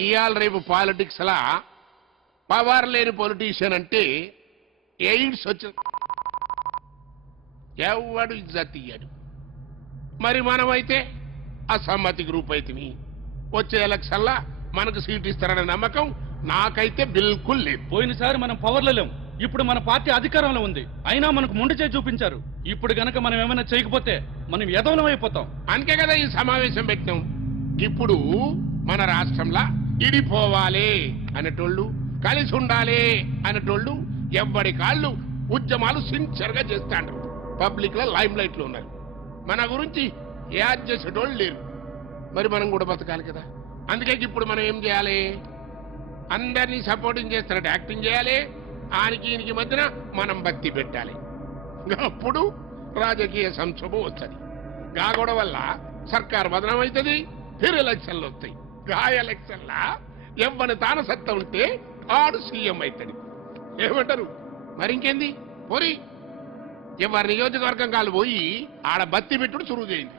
ఇవాళ రేపు పాలిటిక్స్ లా పవర్ లేని పొలిటీషియన్ అంటే ఎయిడ్స్ వచ్చి ఎవడు ఇజ్జత్ ఇయ్యాడు. మరి మనమైతే అసమ్మతి గ్రూప్ అయితే వచ్చే ఎలక్షన్లా మనకు సీట్ ఇస్తారనే నమ్మకం నాకైతే బిల్కుల్ లేదు. పోయినసారి మనం పవర్లో లేం, ఇప్పుడు మన పార్టీ అధికారంలో ఉంది, అయినా మనకు మొండి చేయి చూపించారు. ఇప్పుడు గనక మనం ఏమైనా చేయకపోతే మనం ఎదవలం అయిపోతాం. అందుకే కదా ఈ సమావేశం పెట్టినాం. ఇప్పుడు మన రాష్ట్రంలో ఇడిపోవాలి అనేటోళ్ళు, కలిసి ఉండాలి అనేటోళ్ళు ఎవ్వడి కాళ్ళు ఉద్యమాలు సిన్సియర్ గా చేస్తాండ్రు. పబ్లిక్ లో లైమ్ లైట్ లో ఉన్నారు. మన గురించి యాడ్ చేసేటోళ్ళు లేరు. మరి మనం కూడా బతకాలి కదా. అందుకే ఇప్పుడు మనం ఏం చేయాలి? అందరినీ సపోర్టింగ్ చేస్తున్నట్టు యాక్టింగ్ చేయాలి. ఆనికి ఈయనకి మధ్యన మనం బత్తి పెట్టాలి. అప్పుడు రాజకీయ సంక్షోభం వస్తుంది. గాగొడ వల్ల సర్కార్ బదనం అవుతుంది, ఫిర్ ఎలక్షన్లు వస్తాయి. గా ఎలక్షన్లా ఎవ్వని తాన సత్తా ఉంటే ఆడు సీఎం అవుతాడు. ఏమంటారు? మరి ఇంకేంది? పోరి ఎవరి నియోజకవర్గం కాలు పోయి ఆడ బత్తి పెట్టుడు చురువు చేయండి.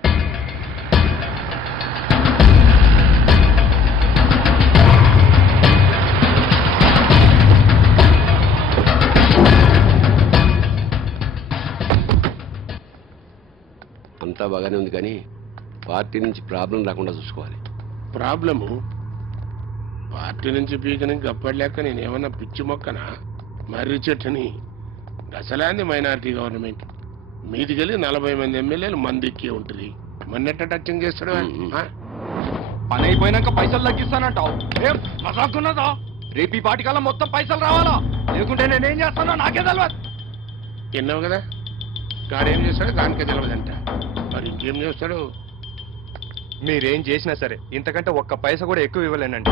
అంతా బాగానే ఉంది, కానీ పార్టీ నుంచి ప్రాబ్లం రాకుండా చూసుకోవాలి. ప్రాబ్లము పార్టీ నుంచి పీకని గప్పలేక నేనేమన్నా పిచ్చి మొక్కనా? మర్రి చెట్టుని అసలాంది మైనారిటీ గవర్నమెంట్ మీదికెళ్ళి 40 మంది ఎమ్మెల్యేలు మందికి ఉంటుంది. మొన్నెట్ట టచింగ్ చేస్తాడు. పని అయిపోయినాక పైసలు తగ్గిస్తానంటావు, ఏం మజాకున్నదా? రేపు ఈ పాటి కల్లా మొత్తం పైసలు రావాలా, లేకుంటే నేనేం చేస్తానో నాకే తెలియదు. విన్నావు కదా, గాడేం చేస్తాడో దానికే తెలియదంట. మరి ఇంకేం చేస్తాడు? మీరేం చేసినా సరే ఇంతకంటే ఒక్క పైస కూడా ఎక్కువ ఇవ్వలేనండి.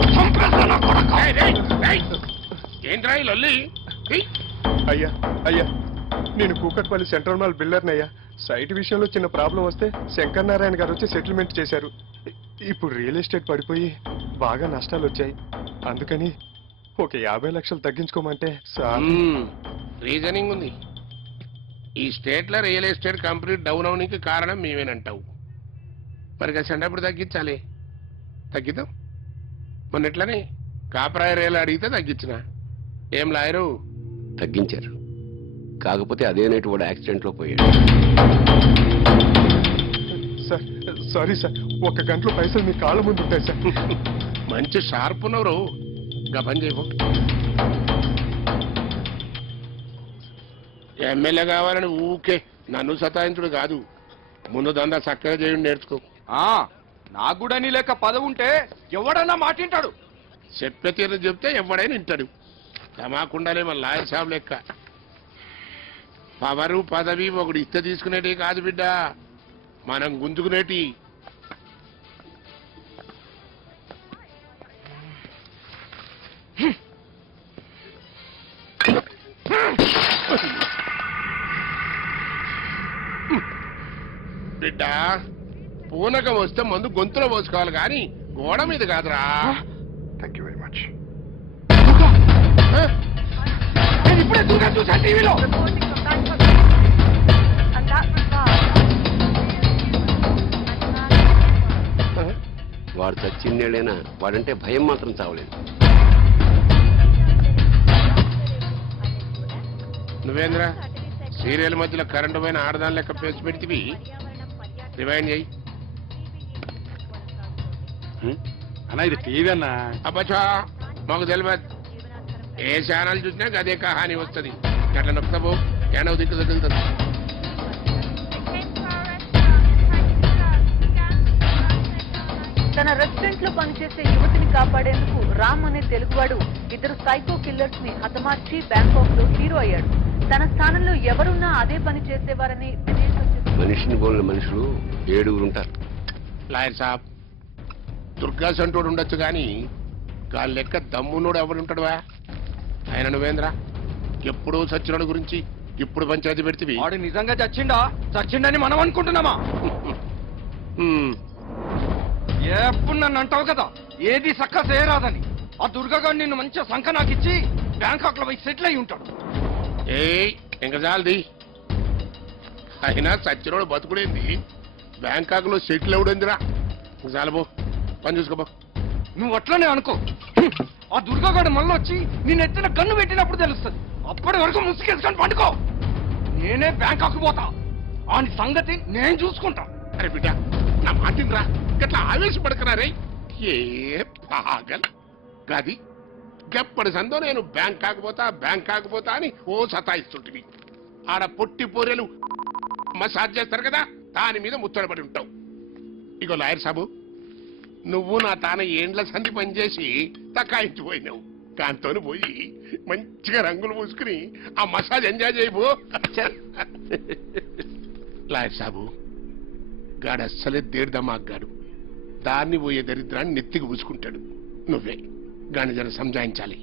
ఏంట్రా ఈ లొల్లి? అయ్యా అయ్యా, నేను కూకట్పల్లి సెంట్రల్ మాల్ బిల్డర్నయ్యా. సైట్ విషయంలో చిన్న ప్రాబ్లం వస్తే శంకర్ నారాయణ గారు వచ్చి సెటిల్మెంట్ చేశారు. ఇప్పుడు రియల్ ఎస్టేట్ పడిపోయి బాగా నష్టాలు వచ్చాయి. అందుకని ఒక 50 లక్షలు తగ్గించుకోమంటే సార్. రీజనింగ్ ఉంది. ఈ స్టేట్ లో రియల్ ఎస్టేట్ కంపెనీ డౌన్ అవడానికి కారణం మేమేనంటావు. మరి కలిసి తగ్గించాలి, తగ్గిద్దాం. మొన్న ఎట్లనే కాపరాయ రేలు అడిగితే తగ్గించిన. ఏం లాయరు? తగ్గించారు, కాకపోతే అదే నైట్ వాడు యాక్సిడెంట్లో పోయాడు. సార్ సారీ సార్, 1 గంటలో పైసలు మీ కాళ్ళ ముందు ఉంటాయి సార్. మంచి షార్ప్ ఉన్నవరు. ఇంకా పని చేయకు. ఎమ్మెల్యే కావాలని ఊకే నన్ను సతాయించుడు కాదు. ముందు దందా చక్కగా చేయడం నేర్చుకో. నాకు కూడా నీ లెక్క పదవి ఉంటే ఎవడన్నా మాటింటాడు. చెప్పే తీరు చెప్తే ఎవడైనా వింటాడు. తమాకుండాలే మన లాయర్ సాబ్ లెక్క. పవరు పదవి ఒకడు ఇస్తే తీసుకునేటి కాదు బిడ్డ, మనం గుంజుకునేటి. బిడ్డ పూనకం వస్తే మందు గొంతులో పోసుకోవాలి కానీ గోడ మీద కాదురా. Thank you very much. ఇప్పుడే చూసాను టీవీలో. వాడు చచ్చిన్నేళ్ళైనా వాడంటే భయం మాత్రం చావలేదు. నువ్వేంద్ర సీరియల్ మధ్యలో కరెంటు పైన ఆడదాని లెక్క పేసి పెడితే రివైండ్ చేయి. అన్నా ఇది టీవీ అన్నా. అబ్బా మాకు తెలియదు. ఏ ఛానల్ చూసినా అదే కహాని వస్తుంది. అట్లా నొక్కబో ఏడవ దిక్కు తగులుతుంది. తన రెస్టారెంట్ లో పనిచేసే యువతిని కాపాడేందుకు రామ్ అనే తెలుగువాడు 2 సైకో కిల్లర్స్ ని హతమార్చి బ్యాంకాక్ లో హీరో అయ్యాడు. తన స్థానంలో ఎవరున్నా అదే పని చేసేవారని మనిషిని పోలిన మనుషులు 7 ఉంటారు. లాయర్ సాబ్, దుర్గా సంటోడు ఉండొచ్చు కానీ గాలి లెక్క దమ్మునోడు ఎవడుంటాడువా? ఆయన నువ్వేంద్ర ఎప్పుడూ సచ్చినోడు గురించి ఇప్పుడు పంచాయతీ పెడితే వాడు నిజంగా చచ్చిండని మనం అనుకుంటున్నామా? ఎప్పుడు నన్ను అంటావు కదా ఏది సక్క చేయరాదని. ఆ దుర్గాగాడు నిన్ను మంచిగా సంఖ నాకిచ్చి బ్యాంకాక్ లో పోయి సెటిల్ అయి ఉంటాడు. ఇంకా చాలది. అయినా సచ్చినోడు బతుకుడేంది, బ్యాంకాక్ లో సెటిల్ అవుడేందిరా. చాలబో, పని చూసుకోబో. నువ్వు అట్లనే అనుకో. ఆ దుర్గాగాడు మళ్ళీ వచ్చి నేను ఎత్తిన కన్ను పెట్టినప్పుడు తెలుస్తుంది. అప్పటి వరకు ముసుగేసుకొని పండుకో. నేనే బ్యాంకాక్ పోతా. ఆని సంగతి నేను చూసుకుంటా. అరే బిడ్డ నా మాటినరా, గట్లా ఆవేశపడకరారే. ఏ పాగల్ గది గప్పటి సందో నేను బ్యాంకాక్ పోతా అని ఓ సతాయిస్తుంటివి. ఆడ పొట్టి పోరెలు మసాజ్ చేస్తారు కదా, దాని మీద ముత్తడబడి ఉంటావు. ఇగో లాయర్ సాబు, నువ్వు నా తాన ఏండ్ల సంధి పనిచేసి తకాయించిపోయినావు. దాంతో పోయి మంచిగా రంగులు పూసుకుని ఆ మసాజ్ ఎంజాయ్ చేయబో. లాయర్ సాబు, గాడు అస్సలే దేర్దమాగ్గాడు. దాన్ని పోయే దరిద్రాన్ని నెత్తికి పూసుకుంటాడు. నువ్వే గాని జర సంజాయించాలి.